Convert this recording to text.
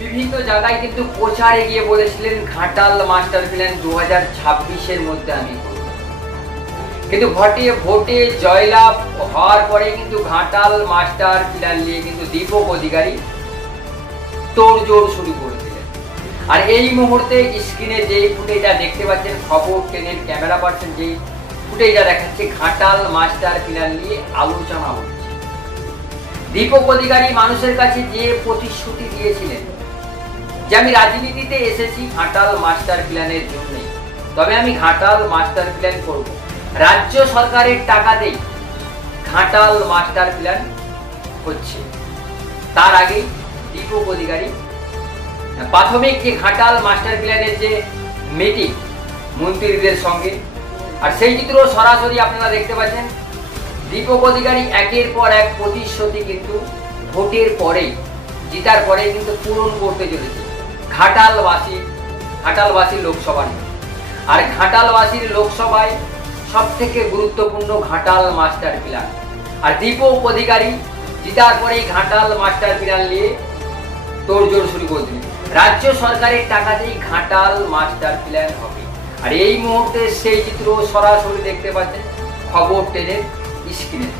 বিভিন্ন জায়গায় কিন্তু প্রচারে গিয়ে বলেছিলেন ঘাটাল মাস্টার প্ল্যান 2026-এর মধ্যে আমি করব, কিন্তু ভোটে জয়লাভ হওয়ার পরে কিন্তু ঘাটাল মাস্টার প্ল্যান নিয়ে কিন্তু দীপক অধিকারী তোড়জোড় শুরু করে দিলেন। আর এই মুহূর্তে স্ক্রিনে যে ফুটেজটা দেখতে পাচ্ছেন, খবর 10-এর ক্যামেরা পার্সন যে ফুটেজটা দেখাচ্ছে, ঘাটাল মাস্টার প্ল্যান নিয়ে আলোচনা হচ্ছে। দীপক অধিকারী মানুষের কাছে যে প্রতিশ্রুতি দিয়েছিলেন যে আমি রাজনীতিতে এসেছি ঘাটাল মাস্টার প্ল্যানের জন্যই, তবে আমি ঘাটাল মাস্টার প্ল্যান করব, রাজ্য সরকারের টাকা দেই ঘাটাল মাস্টার প্ল্যান হচ্ছে। তার আগেই দীপক অধিকারী প্রাথমিক যে ঘাটাল মাস্টার প্ল্যানের যে মিটিং মন্ত্রীদের সঙ্গে, আর সেই চিত্র সরাসরি আপনারা দেখতে পাচ্ছেন। দীপক অধিকারী একের পর এক প্রতিশ্রুতি কিন্তু ভোটের পরেই, জিতার পরে কিন্তু পূরণ করতে চলেছে ঘাটালবাসীর লোকসভা নিয়ে। আর ঘাটালবাসীর লোকসভায় সব থেকে গুরুত্বপূর্ণ ঘাটাল মাস্টার প্ল্যান। আর দীপক অধিকারী জিতার পরেই ঘাটাল মাস্টার প্ল্যান নিয়ে তোড়জোড় শুরু করে দিলেন। রাজ্য সরকারের টাকাতেই ঘাটাল মাস্টার প্ল্যান হবে। আর এই মুহূর্তে সেই চিত্র সরাসরি দেখতে পাচ্ছেন খবর 10-এর স্ক্রিনে।